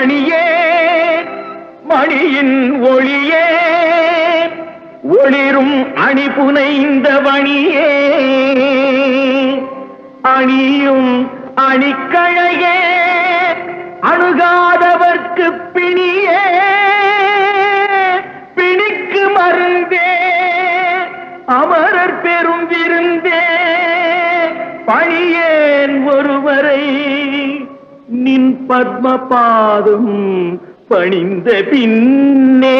மணியே மணியின் ஒளியே ஒளிரும் அணி புனைந்த வணியே அணியும் அணிக்கழையே அணுகாதவர்க்கு பிணியே பிணிக்கு மருந்தே அமரர் பெரும் விருந்தே பணியேன் ஒருவரை நின் பத்ம பாதம் பணிந்த பின்னே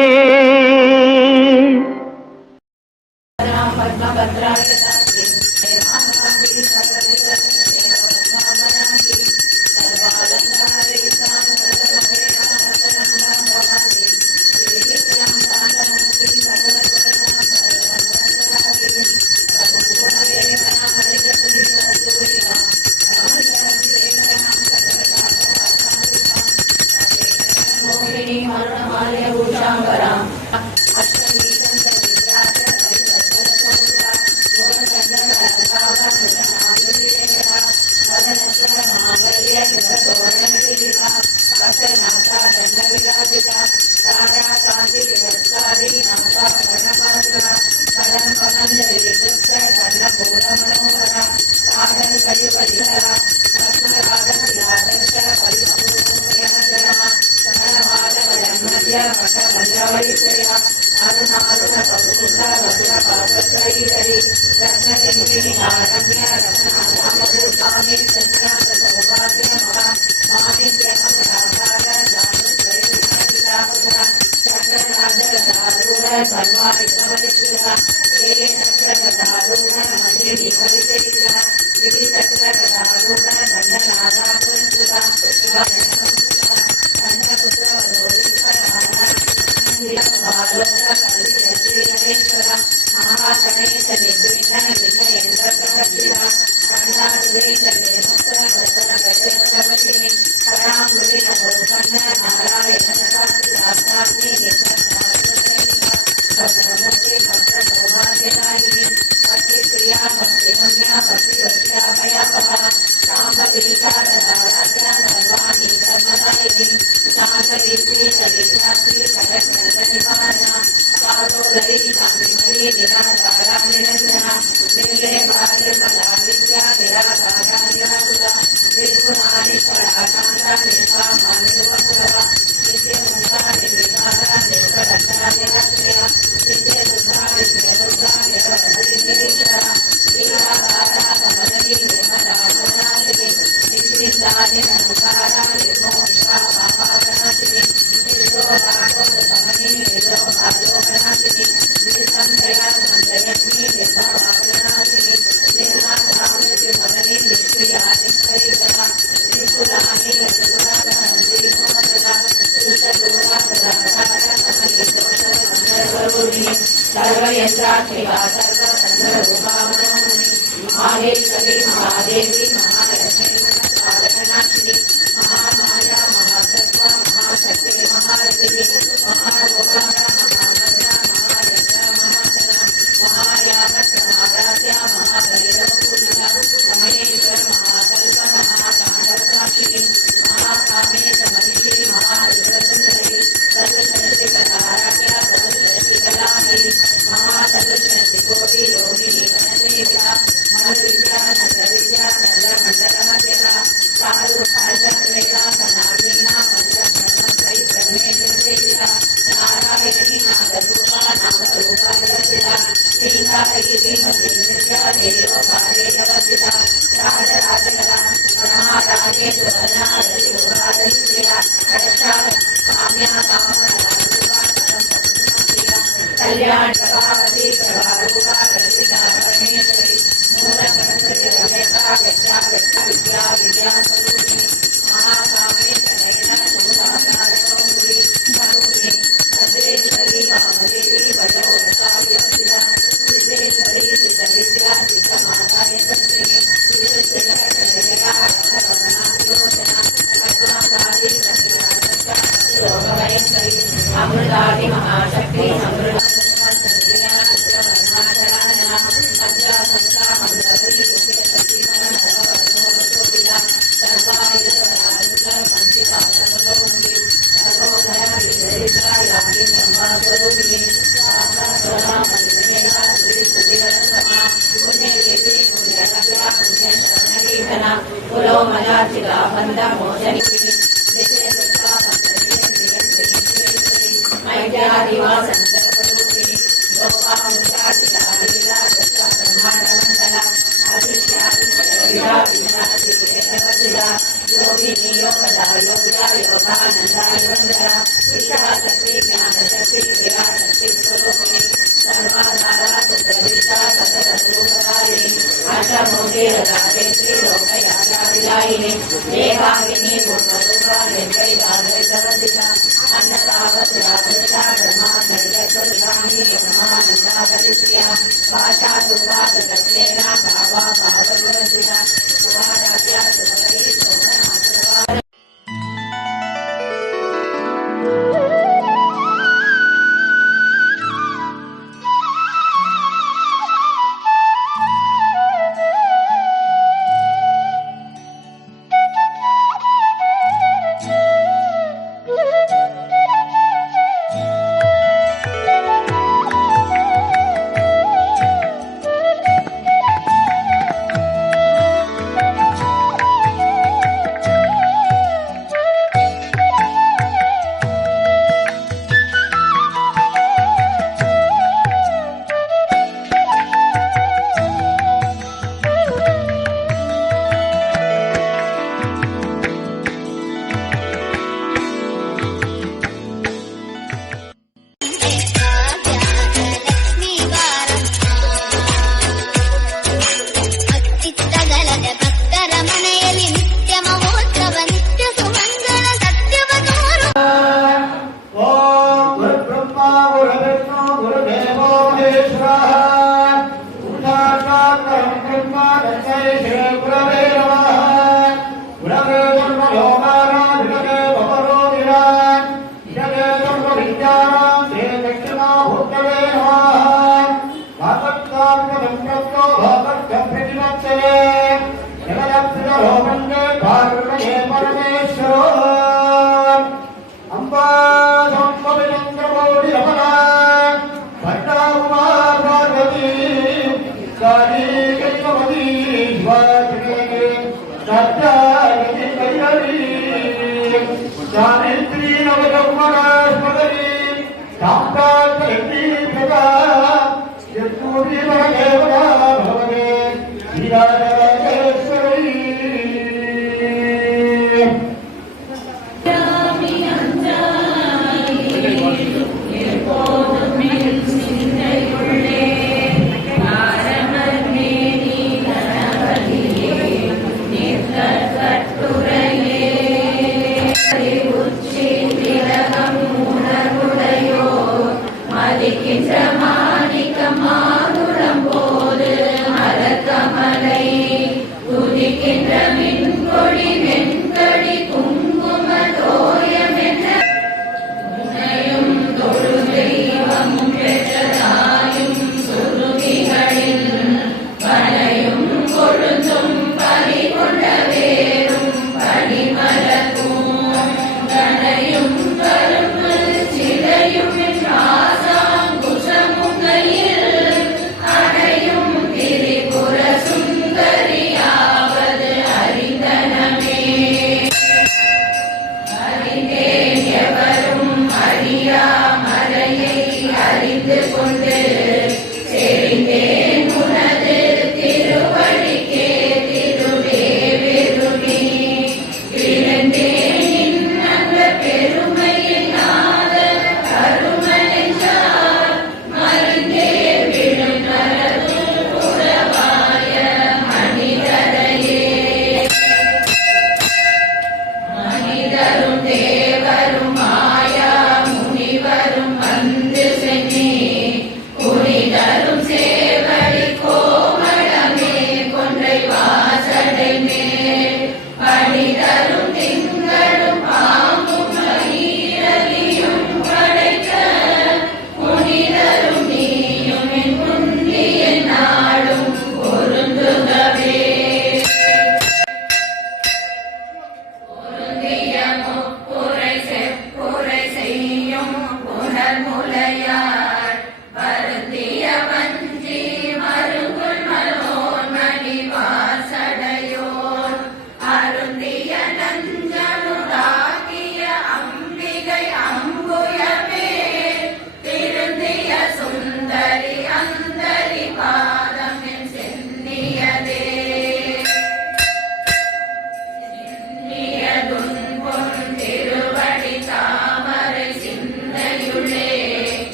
தேவ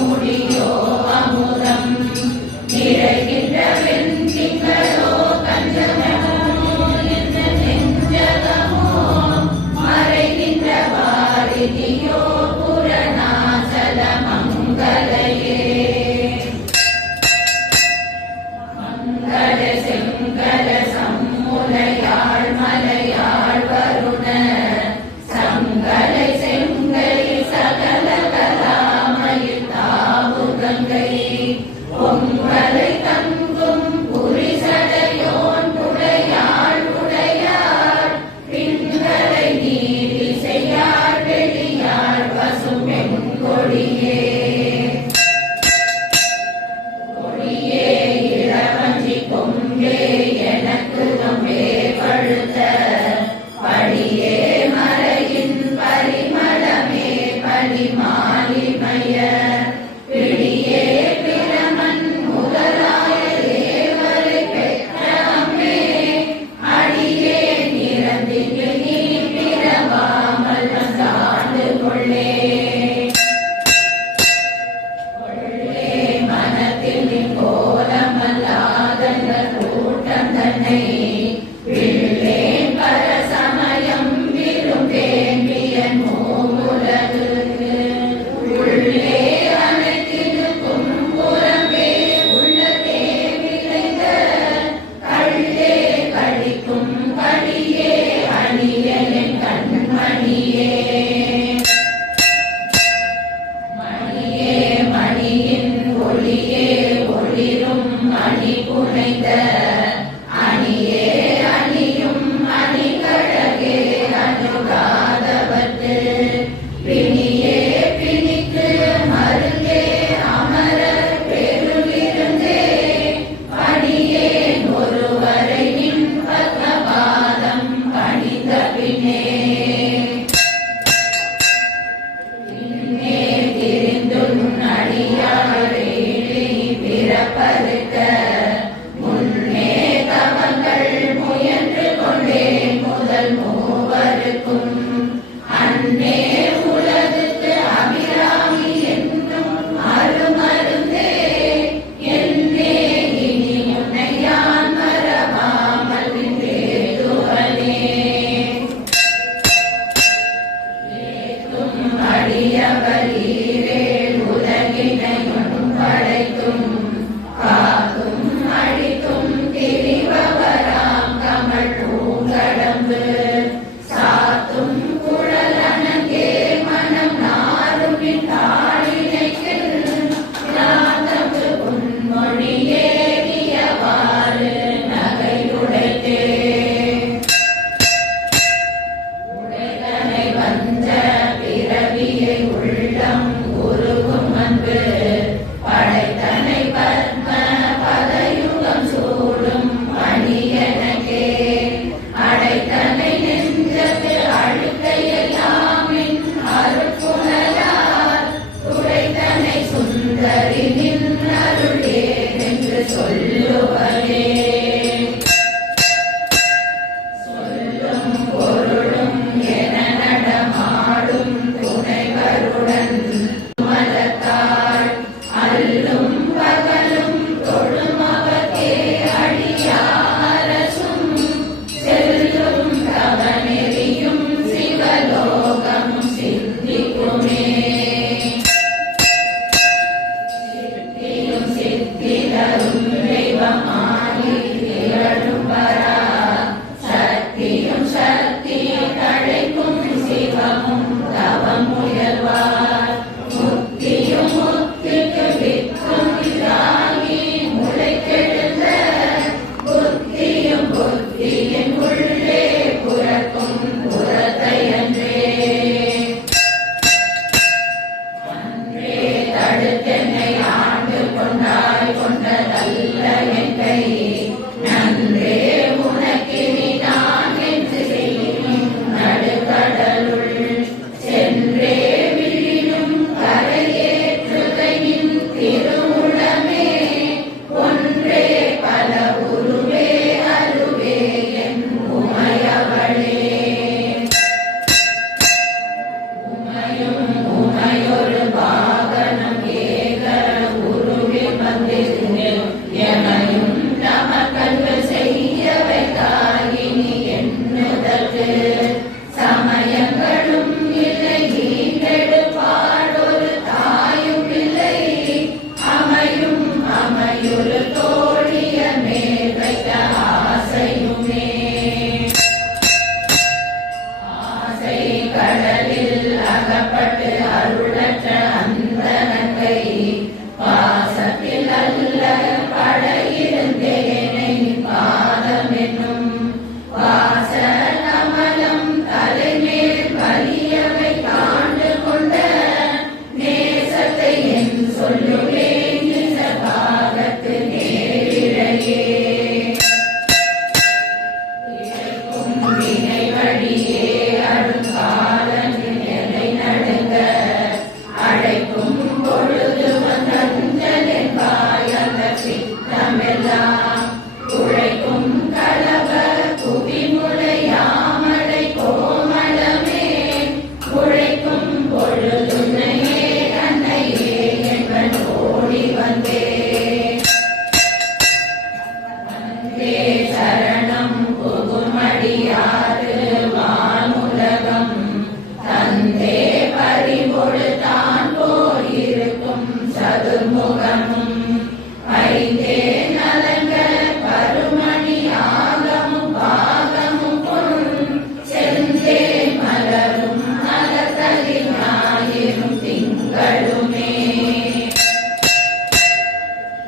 முடியோ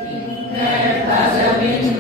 திங்கள் பகவின்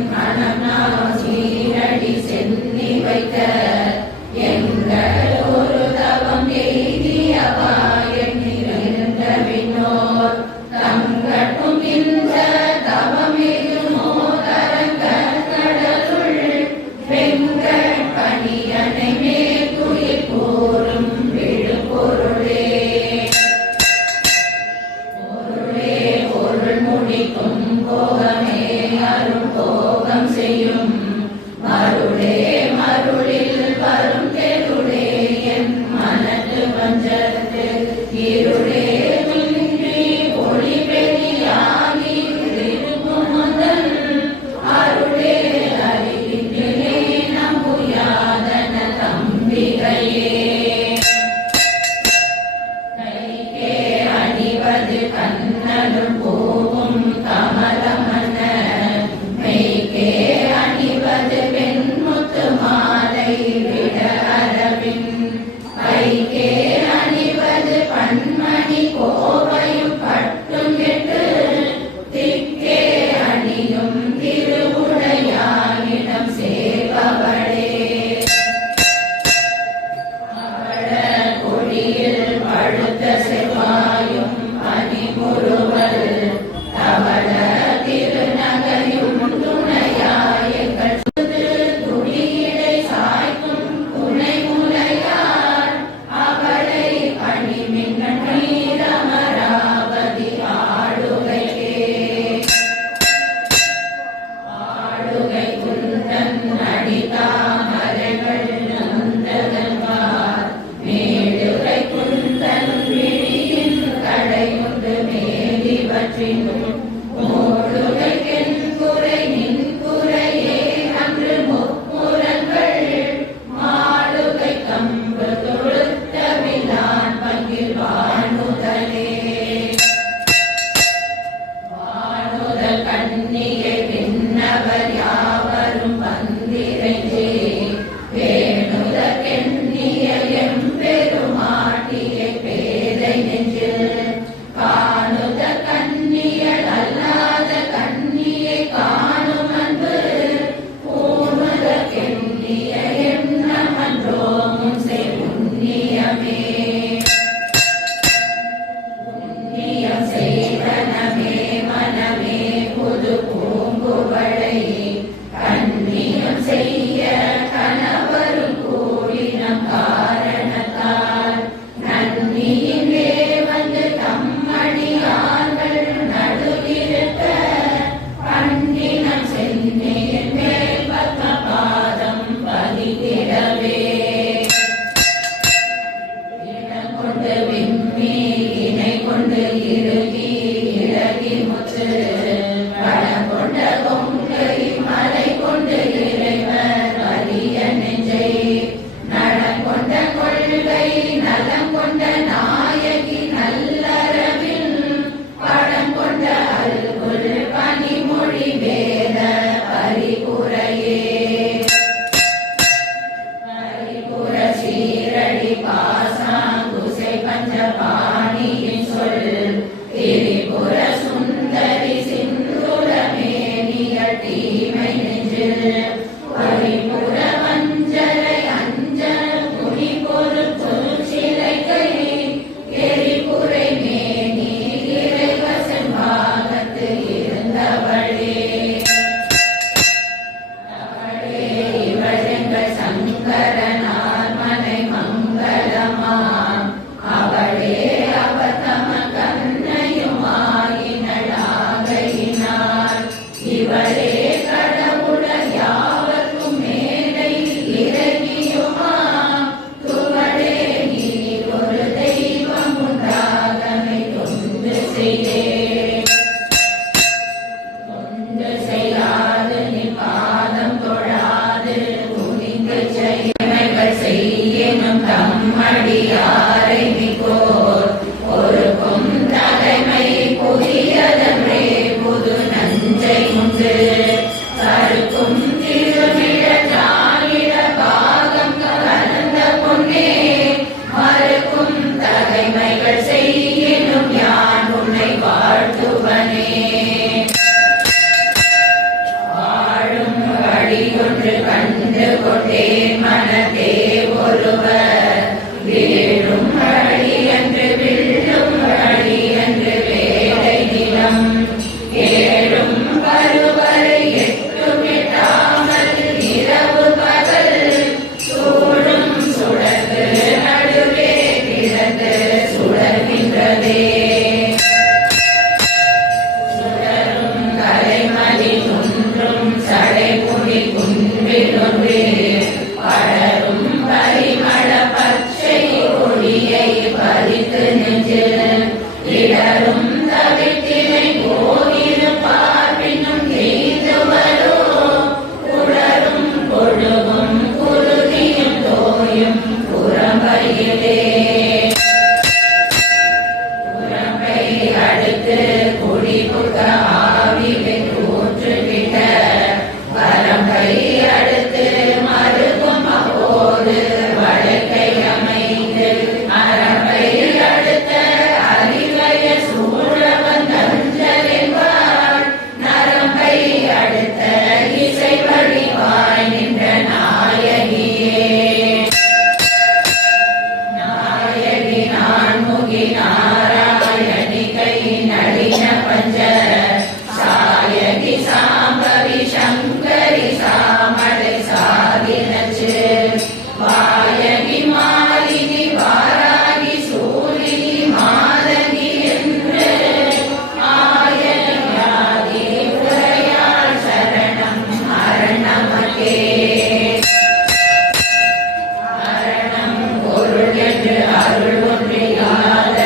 அருள் ஒன்றில்லாத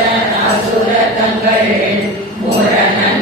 அசுர தங்கள் முரணன்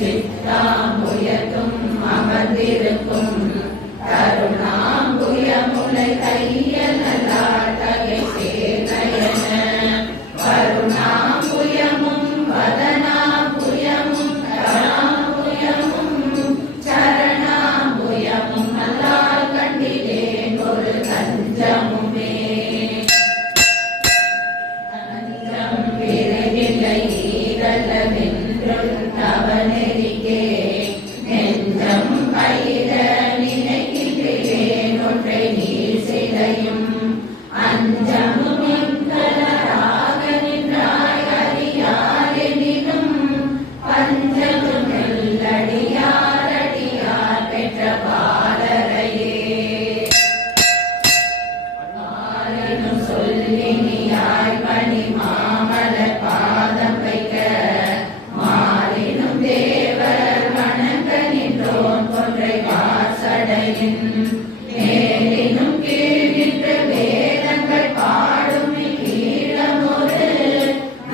சித்தாம்புயத்தும் அமர்ந்திருக்கும் கருணாம்புயமுலை கையலாட்டகை சேனையன கருணாம்புயமும் வதனாம்புயமும் கருணாம்புயமும் சரணாம்புயமும் நல்லால் கண்டிலேன் ஒரு தஞ்சமுமே தஞ்சம் பிறகில்லை ஈரலவென்றும் தவநெறிக்கே நெஞ்சம் பயிர நினைக்கின்றேன் ஒன்றை நீர் சிலையும் அஞ்சமும் எங்களாக நின்றாய் அறியாரெனினும் பஞ்சமும் நெல்லடியாரடியார் பெற்ற பாலரையே ஆரினும் சொல்லினியாய் பணி மாமலர் பாதம் வைக்க மாறினும் தேவர் வணங்க நின்றோன் கொன்றை வாசடையின் மேலினும் கீழ்கின்ற வேதங்கள் பாடும் ஈழமொரு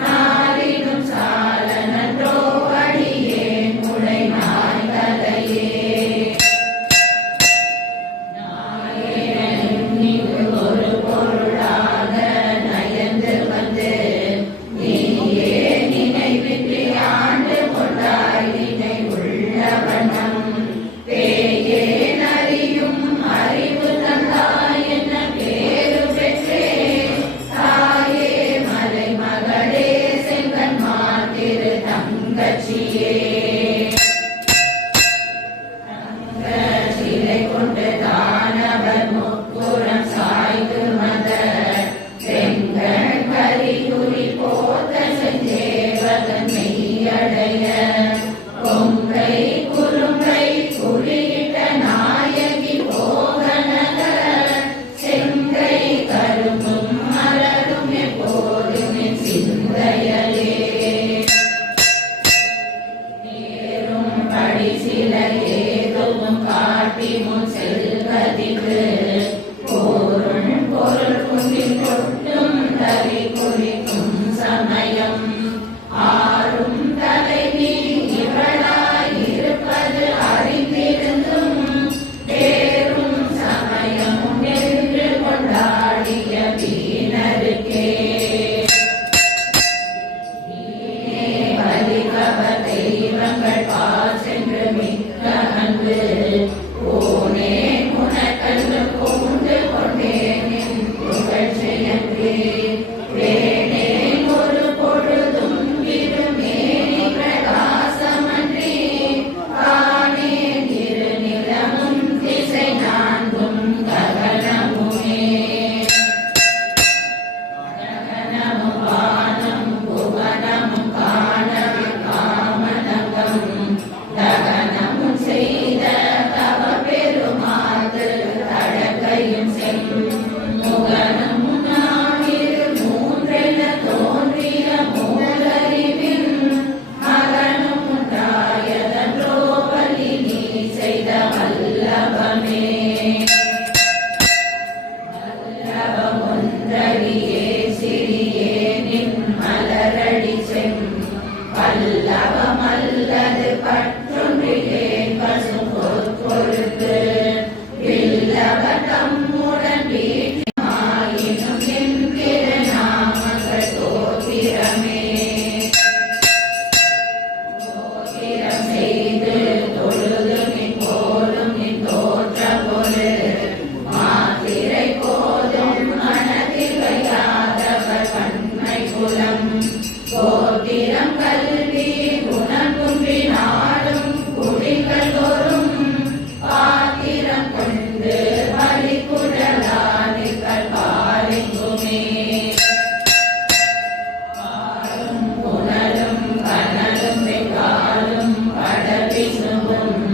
நாளினும் சால நன்றோ அடியேன் உடை நாய் தலையே ஒரு பொருளாக நயந்து வந்து நீயே நினைவின்றி ஆண்டு கொண்டாய் நினை உள்ள வண்ணம் பேயே நறியும் அறிவு தந்தாய் என்ன பேரு பெற்றே தாயே மலை மகளே செங்கன் மாத்திரு தங்கச்சியே சிலை கொண்டு தானவர் முப்புறம் சாய்ந்து மத செங்கண் கரிகுறி போத்த செஞ்சேவகன் மெய்யடைய கொங்கை குறுங்கை குறியிட்ட நாயகி போகனக செங்கை கரும்பும் மலரும் எப்போதும் என் சிந்தையலே நேரும் படி சில ஏதும் காட்டி முன் செல்வதிக்கு போரும் பொருள் குன்றில் கொட்டும் தவி குறிக்கும் சமயம் ஆறும் தலைவி இவளாய் இருப்பது அறிந்திருந்தும் பேரும் சமயமும் என்று கொண்டாடிய வீணருக்கே வலிகவ தெய்வங்கள் பால் சென்று மிக்க அன்பு போனே உனக்கன்று பூண்டு கொண்டேன் என் புகழ்ச்சியன்றே வேணேன் ஒரு பொழுதும் விரும்பேனி பிரகாசமன்றி காணேன் இரு நிலமும் திசை நான்கும் ககனமுமே ககனமும் வானம் புவனமும் காணவி காமனகம் தகனமும் செய்த தவ பெருமாது தடக்கையும் செல்லும் முகனமும் நானிரு மூன்றென தோன்றிய மூலறிவின் மகனும் உண்டாயதன்றோ பலி நீ செய்த வல்லபமே வல்லபம் ஒன்றடியே சிறியே நின் மலரடி செம் வல்லபம் அல்லது பற்றொன்றிலே பசும் பொறுப்பு வில்லவ தம்முடன் வீட்டினாயினும் என் திருநாமங்கள் தோத்திரமே தோத்திரம் செய்து தொழுது நின் போலும் நின் தோற்ற பொரு மாத்திரை போதும் மனதில் வையாதவர் கண்மை குலம் கோத்திரம் கல்வி குணம் குன்றினாலும் குடிகள் தோறும் பாத்திரம் கொண்டு பலி குழலானிகள் பாலிங்குமே பாலும் புனலும் கனலும் வெகாலும் படவிசுவும்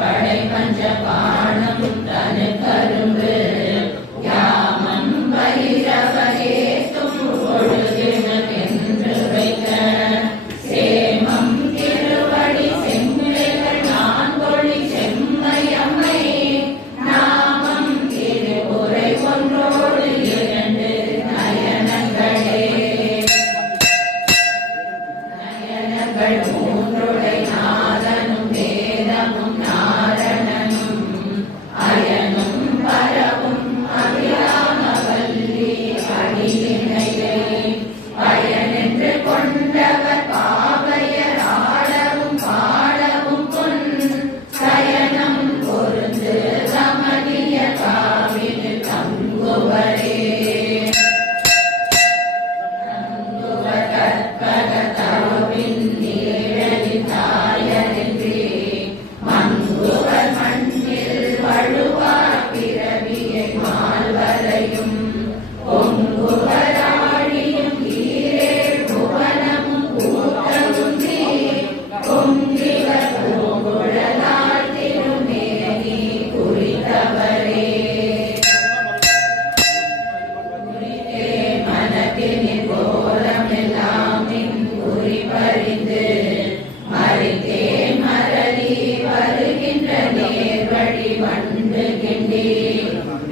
படை பஞ்ச பாணம் தனு கரும்பு யாமம் பைரவரேத்தும் பொழுதினென்று வைக்க சேமம் திருவடி செம்மைகள் நான்கொழி செம்மையம்மை நாமம் திருவுரை ஒன்றோடு இரண்டு நயனங்களே நயனங்கள் மூன்றுடை நாதனும் வேதமும் நாரணனும் அயனும் பரவும் அபிராமவல்லி அடியினையை பயனென்று கொண்டவர் பாவையர் ஆடவும் பாடவும் பொன் சயனம் பொருந்து சமணிய காவினு தங்குவரே தங்குவர் கற்பக தருவின் நீழலின் தாயரின்றி மங்குவர் மண்ணில் வழுவார் பிறவியை மால்வரையும் பொங்குவர் ஆழியும் ஈரேழ் புவனமும் கூட்டமுந்தி பொங்கிவர் பூங்குழலாள் திருமேனி குறித்தவரே குறித்தே மனத்தினின் கோலமெல்லாம் நின் குறிப்பறிந்து மறித்தே மரளி வருகின்ற நேர்வழி வண்டு கிண்டி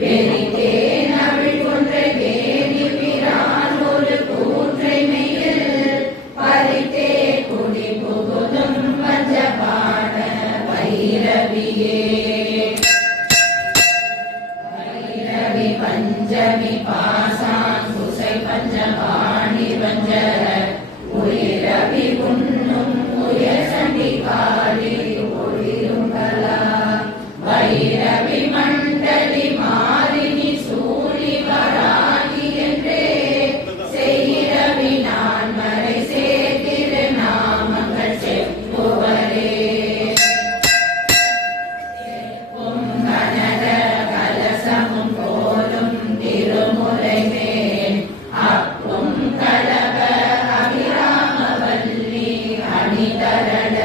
வெறித்தே நவிழ் கொன்றை வேணி பிரான் ஒரு கூற்றை மெய்யில் பறித்தே குடி புகுதும் பஞ்சபாண பைரவியே பைரவி பஞ்சமி பாசான் குசை பஞ்சபாணி வஞ்ச உயிரவி உண்ணும் உயசண்டி காளி ஒளிரும் கலா வைரவி மண்டலி மாலினி சூழி வராகி என்றே செய்ரவி நான் மறை சேர்த்திரு நாமங்கள் செப்புவரே கனக கலசமும் போலும் திருமுறை மேல் அப்பும் கலவ அபிராமவல்லி அணிதரட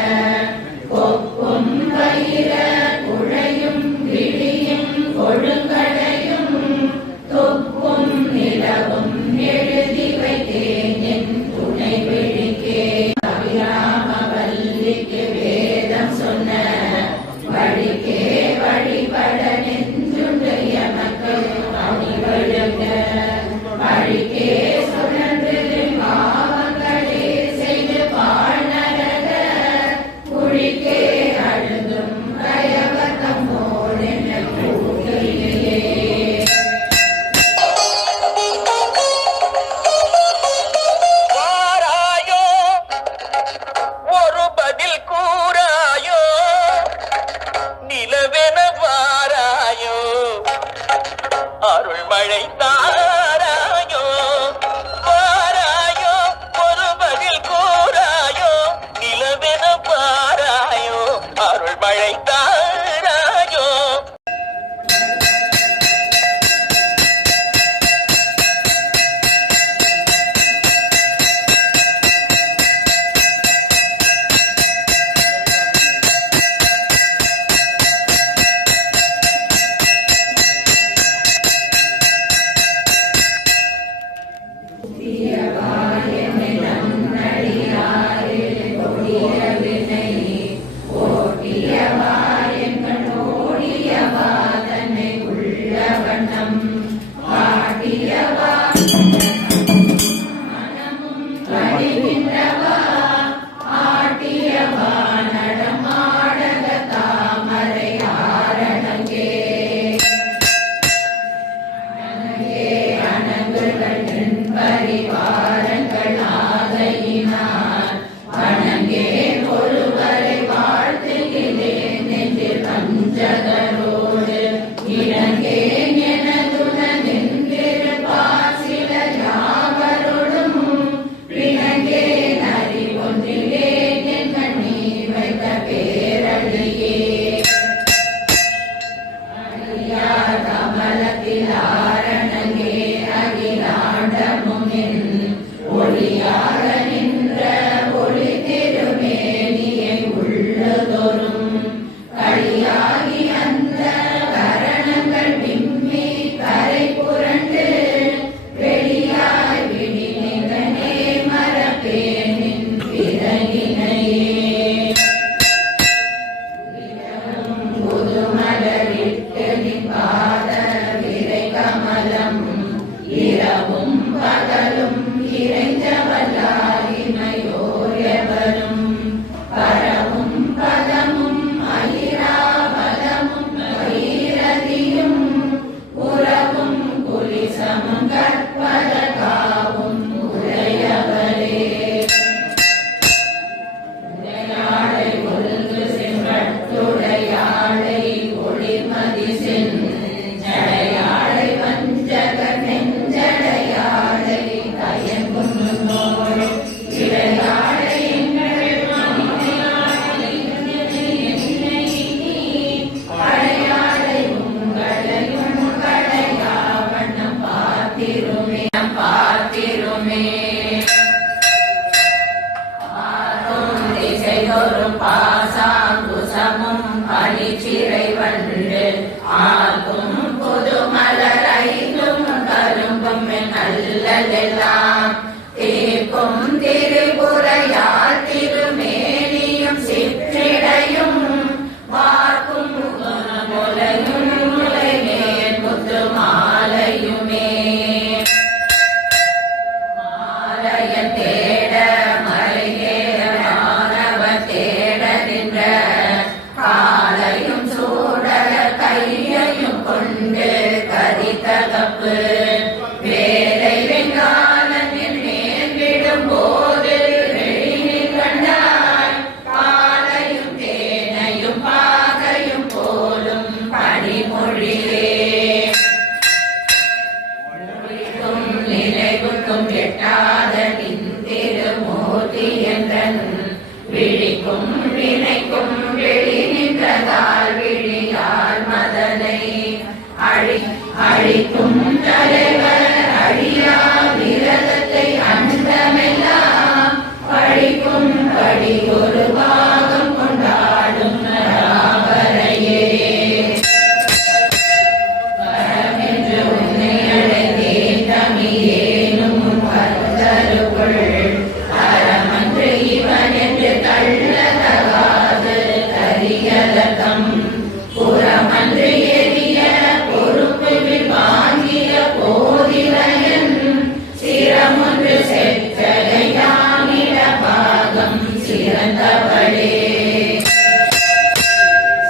கொப்பும் வயிர குழையும் விழியும் கொழுங்கடையும் தொப்பும் நிலவும் எழுதி வைத்தேன் என் துணை விழிக்கே அபிராமவல்லிக்கு வேதம் சொன்ன வழிக்கே வழிபட நெஞ்சுண்டு எமக்கு அணிவழுக வழிக்கே சுழன்று பாவங்களே செய்து வாழ்நரக குழிக்கே அழுதும் கயவர்த்தம் போல் என்ற கூட்டிலேயே வாராயோ ஒரு பதில் கூறாயோ நிலவென வாராயோ அருள் மழை தாராயோ வாராயோ ஒரு பதில் கூறாயோ நிலவென வாராயோ அருள் மழை தாராயோ சிறை வந்து ஆகும் புது மலரைந்தும் கரும்பும் நல்லதெல்லாம் தீர்க்கும் திரிபுரையால் திருமேனியும் சிற்றிடையும் வார்க்கும் முலையும் முலைமேல் முத்து மாலையுமே மாலைய தேட மலையேற மாணவ தேட நின்ற காலையும் சூட கையையும் கொண்டு கரித்தகப்பு வேலை வெங்காலனின் மேல் விடும்போது வெளியில் கண்டாய் பாலையும் தேனையும் பாகையும் போலும் பனிமொழியே மொழிக்கும் நினைவுக்கும் எட்டாத திருமூர்த்தி என்றன் விழிக்கும் வினைக்கும் விழி நின்றதால் விழியால் மதனை அழிக்கும் தலைவர் அழியா விரதத்தை அண்டமெல்லாம் பழிக்கும் படி ஒரு பாகம் கொண்டாடும் ராவரையே பரமென்று உன்னை அழைத்தேன் தமிழேனும் பத்தருக்குள் அறமன்று இவன் என்று தள்ளதகாது கரியலகம் புறமன்று எரிய பொறுப்பில் வாங்கிய போதிலையன் சிரமொன்று செற்றலையாமிட பாகம் சிறந்தவளே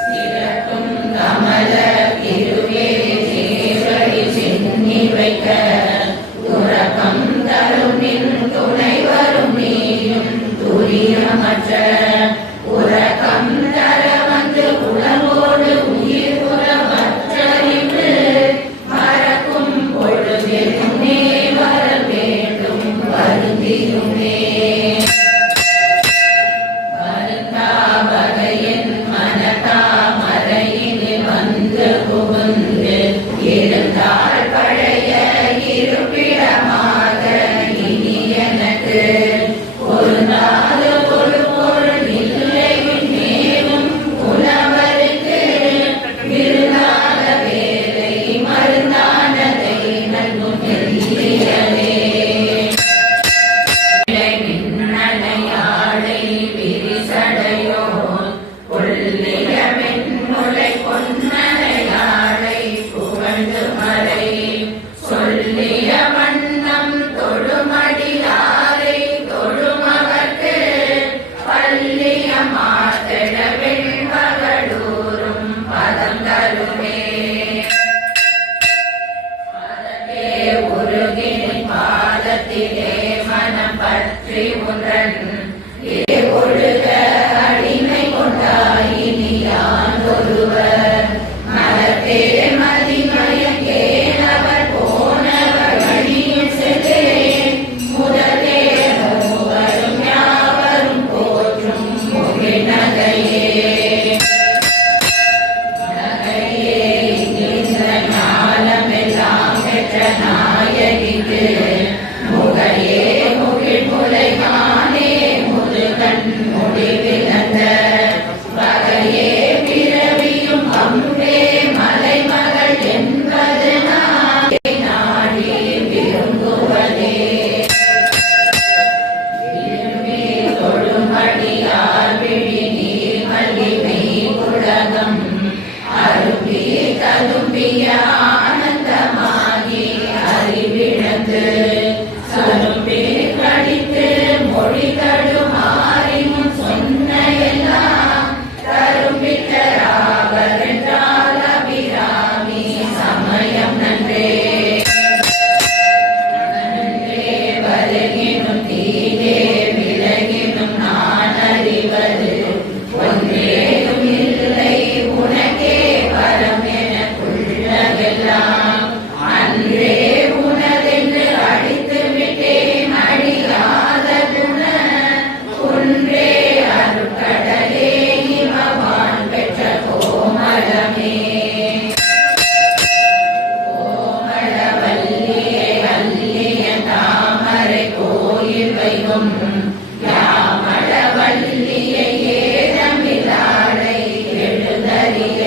சிறக்கும் கமல திருவேலி சேவடி சென்னி வைக்க துறக்கம் தருமின் துணை வரும் நீயும் துரியமற்ற உறக்கம் தர வந்து உணவோடு உயிர் புறமற்றறிவு மறக்கும் பொழுதில் முன்னே வர வேண்டும் வருந்தியுமே வருந்தா வகையின் மனதா மறையில் வந்து புகுந்து இருந்தால் பழைய இருப்பிடமாக இனி எனக்கு பொருந்தாத ஒரு பொருள் இல்லை மேலும் உணவருக்கு விருந்தாத வேலை மருந்தானதை நல்கும் எல்லியலே மின்னணையாளை விரிசடையோ கொல்லிய வெண்முலை பொன்னணையாளை புகழ்ந்து மறை சொல்லிய வண்ணம் தொடுமடியாரை தொடுமவர்க்கு பள்ளிய மாத்திட வெண்பகடூரும் பதம் தருமே பதவே உருகின் பாதத்திலே மனம் பற்றி உன்றன் ஒழுக அடிமை கொண்டாயினி யான் ஒருவர் மலத்தே மதிமயங்கேனவர் போனவர் வழியும் செல்லேன் முதலே மூவரும் யாவரும் போற்றும் முகில் நகையே நகையே இங்கின்ற ஞானமெல்லாம் பெற்ற நாயகிக்கு முகையே முகில் முலை காணே முதுகண் முடிவிழந்த வகையே பிறவியும் அம்பே மலைமகள் என்பது நாடி விரும்புவதே விரும்பி தொழுமடியார் விழி நீர் மல்லிமை உலகம் அரும்பி கதும்பிய ஆனந்தமாகி அறிவிழந்து சரும்பி கடித்து மொழி தடுமாறினும் சொன்ன எல்லாம் கரும்பித்த ராவரென்றால் அபிராமி சமயம் நன்றே நன்றே வருகினும் தீதே விலகினும் நான் அறிவது ஒன்றேதும் இல்லை உனக்கே பரம் எனக்குள்ளதெல்லாம் அன்றே உனதென்று அடித்து விட்டேன் அடியாத குண குன்றே அருட்கடலே இமவான் பெற்ற கோமலமே கோமளவல்லியே அல்லிய தாமரை கோயில் வைகும் யாமளவல்லியை ஏதமிழாளை எழுதறிய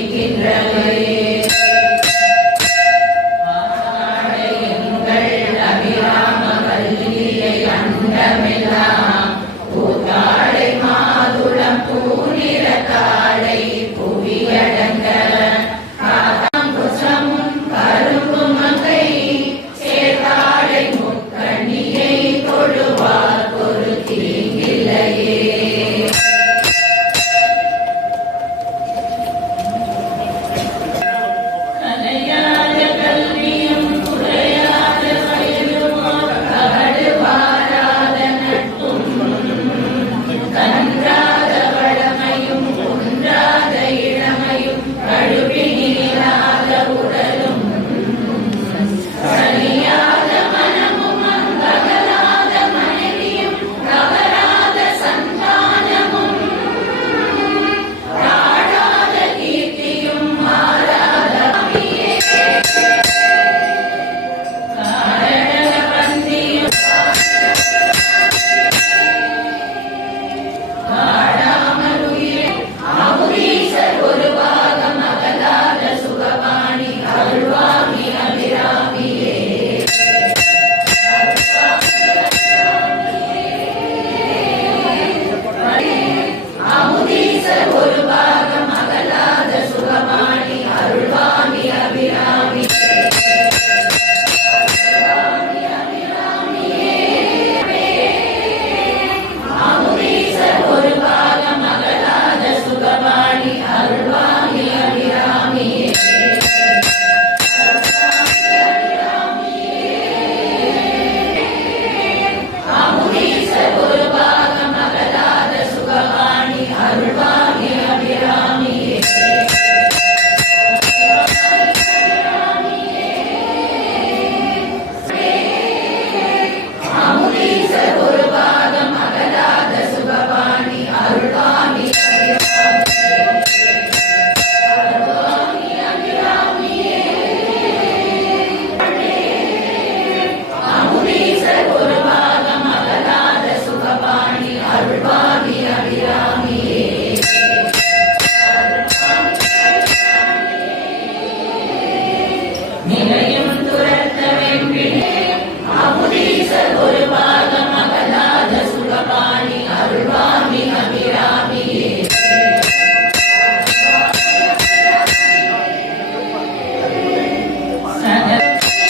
துதிக்கின்றவை. எங்கள் அபிராம வல்லியை அண்டமெல்லாம் பூத்தாடை மாதுளம் பூநிற தாடை புவியடங்க காதாங்குசமும் கரும்பு மங்கை சேர்த்தாடை முக்கண்ணியை தொழுவார் ஒரு தீங்கில்லையே. கலையாத கல்வியும் குறையாத வயலும் கவடு வாராத நட்பும் கன்றாத வளமையும் குன்றாத இளமையும் கழுவி நீராத உடலும் கனியாத மனமும் அகலாத மனைவியும் கவராத சந்தானமும் ஆடாத கீர்த்தியும் மாறாத அபியே. காரண பந்தியும் காடாமல் உயிர் அமுதீசர் ஒரு பாகம் அகலாத சுகபாணி அருள்வாமி அபிராமியே. அமுதீசர் ஒரு பாகம் அகலாத சுகபாணி அருள்வாமி அபிராமி. அமுதீசர் ஒரு பாகம் அகலாத சுகபாணி அருள்வாமி அபிராமியே. அமுதீசர் ஒரு பாகம் அகலாத சுகபாணி அருள்வாமி அபிராமியே. அமுதீசர் ஒரு பாகம் அகலாத சுகபாணி அருள்வாமி அமுதீசர் ஒரு பாகம் அகலாத சுகபாணி அருள்வாமி அபிராமியே. நிலையும் துரத்த வெம்பினே அமுதீசர் ஒரு பாகம் அகலாத சுகபாணி அருள்வாமி அபிராமியே.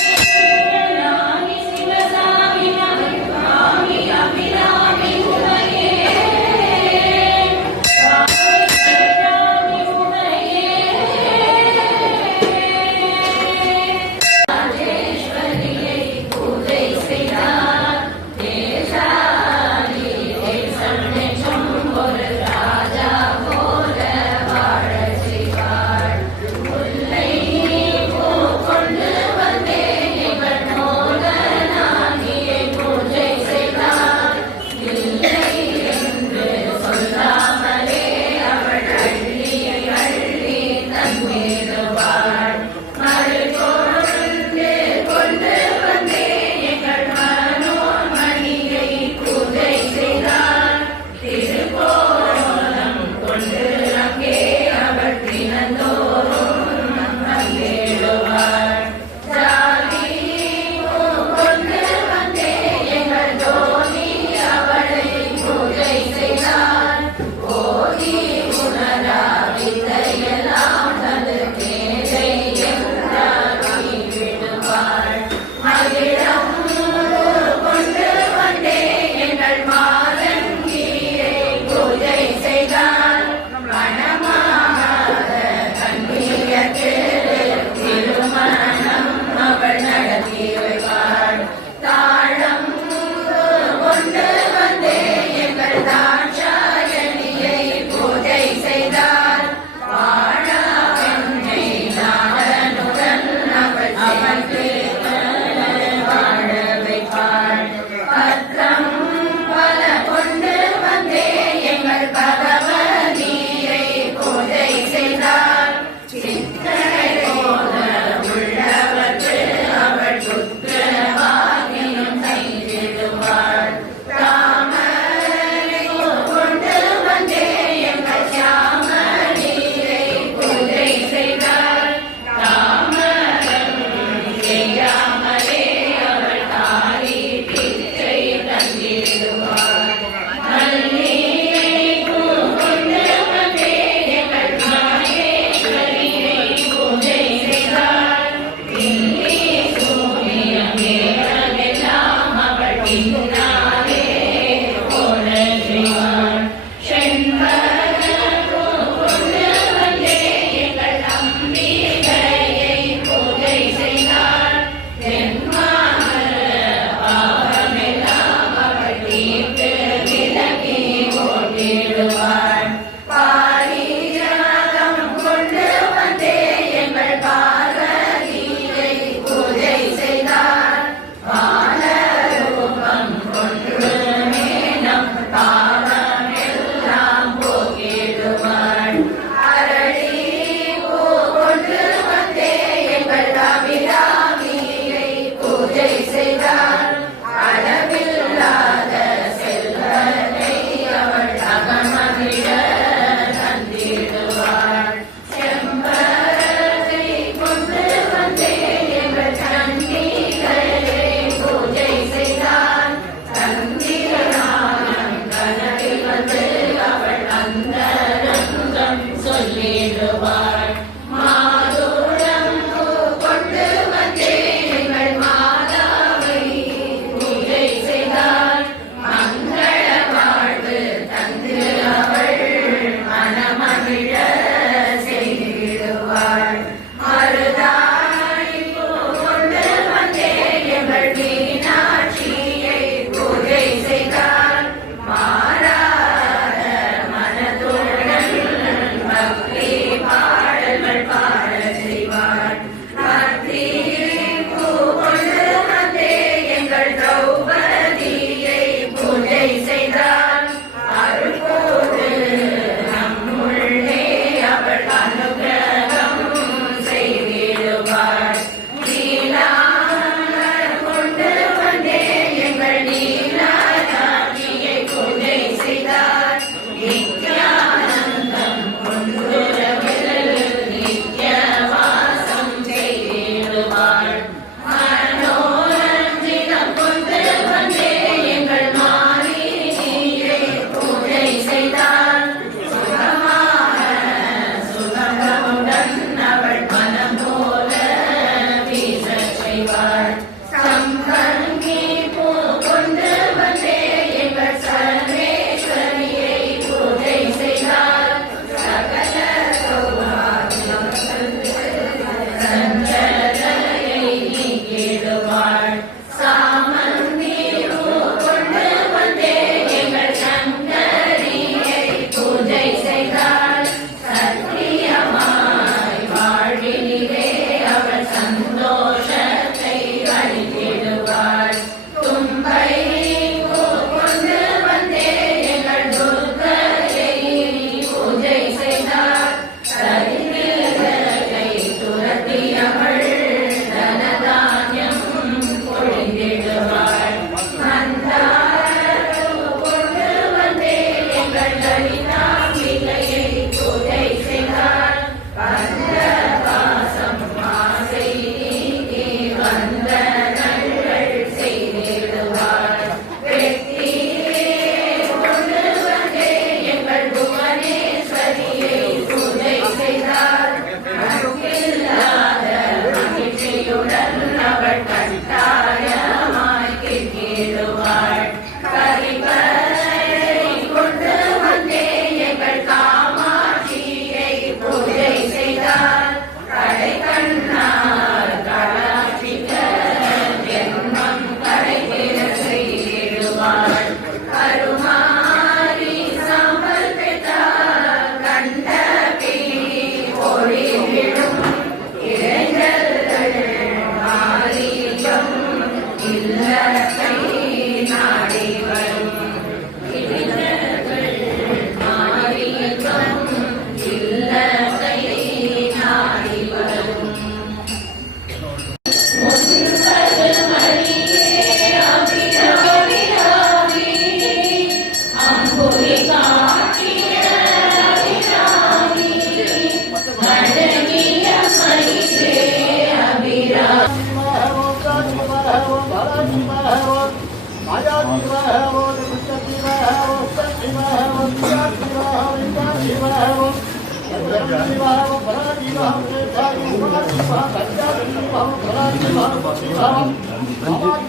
சகலாமி சிவசாமி அபிராமி அபிராமி உமையே. அபிராமி உமையே. ராஜேஸ்வரியை பூஜை செய்தார் தேவ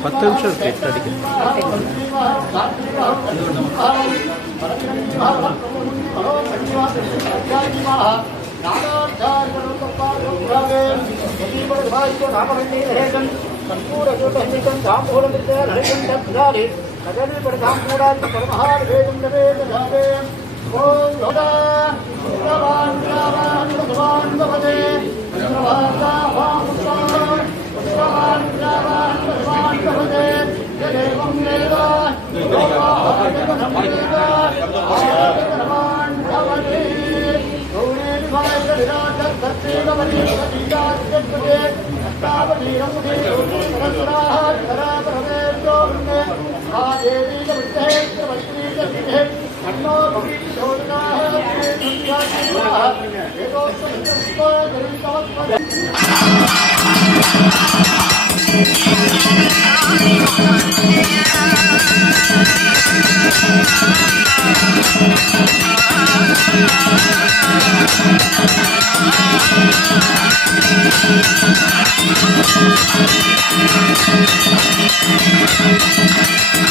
பத்து நிமிஷம் கேட்டு Thank you.